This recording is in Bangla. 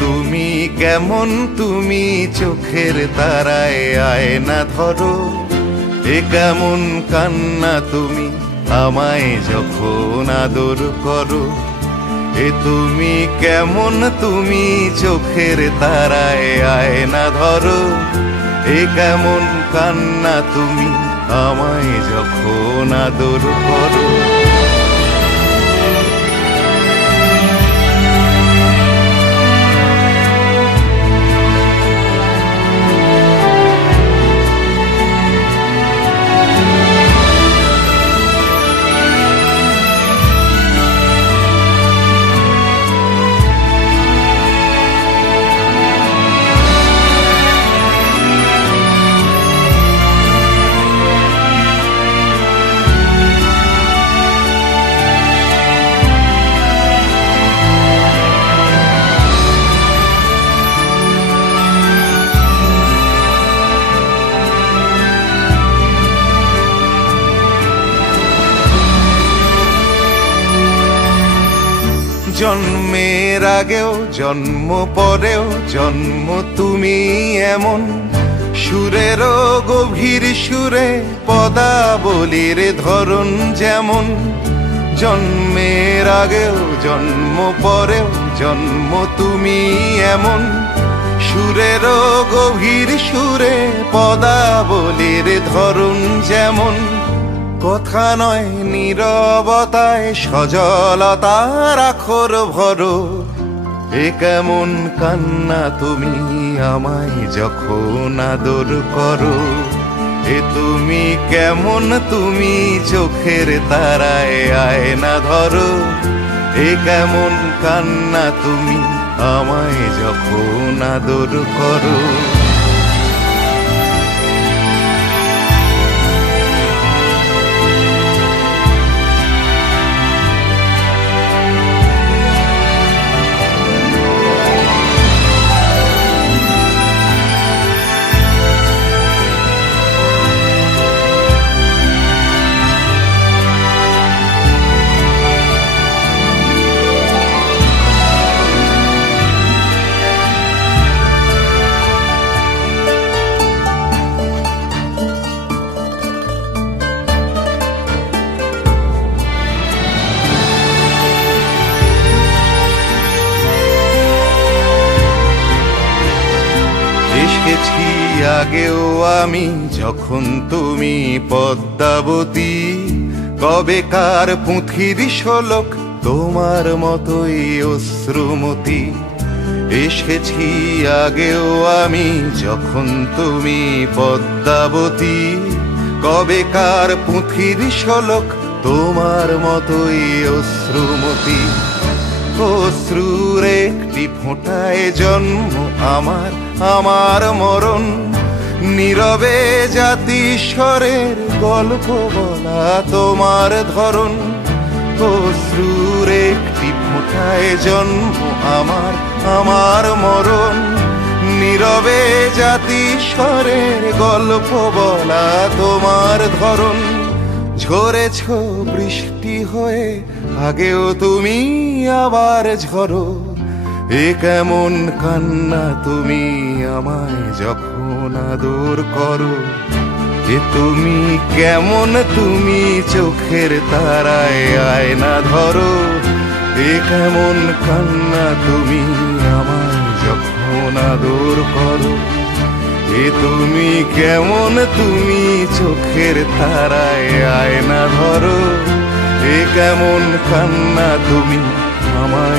তুমি কেমন তুমি চোখের তারায় আয়না ধরো, এ কেমন কান্না তুমি আমায় যখন আদর করো। তুমি কেমন তুমি চোখের তারায় আয়না ধরো, এ কেমন কান্না তুমি আমায় যখন আদর করো। জন্মের আগেও জন্ম পরেও জন্ম তুমি এমন, সুরেরও গভীর সুরে পদাবলীর ধরন যেমন। জন্মের আগেও জন্ম পরেও জন্ম তুমি এমন, সুরেরও গভীর সুরে পদাবলীর ধরন যেমন। কথা নয় নীরবতায় সজলতার আখর ভরো, এ কেমন কান্না তুমি আমায় যখন আদর করো। তুমি কেমন তুমি চোখের তারায় আয়না ধরো, এ কেমন কান্না তুমি আমায় যখন আদর করো। এসেছি আগেও আমি যখন তুমি পদ্মাবতী, কবেকার পুঁথির শোলক তোমার মতোই অশ্রুমতি। এসেছি আগেও আমি যখন তুমি পদ্মাবতী, কবেকার পুঁথির শোলক তোমার মতোই অশ্রুমতি। অশ্রুর একটি ফোঁটায় জন্ম আমার, আমার মরণ। নীরবে জাতিস্বরের গল্প বলা তোমার ধরন। অশ্রুর একটি ফোঁটায় জন্ম আমার, আমার মরণ। নীরবে জাতিস্বরের গল্প বলা তোমার ধরন। ঝরেছ বৃষ্টি হয়ে আগেও তুমি আবার ঝরো, এ কেমন কান্না তুমি আমায় যখন আদর করো। তুমি কেমন তুমি চোখের তারায় আয়না ধরো, এ কেমন কান্না তুমি আমায় যখন আদর করো। তুমি কেমন তুমি চোখের তারায় আয়না ধরো, এ কেমন কান্না তুমি আমায়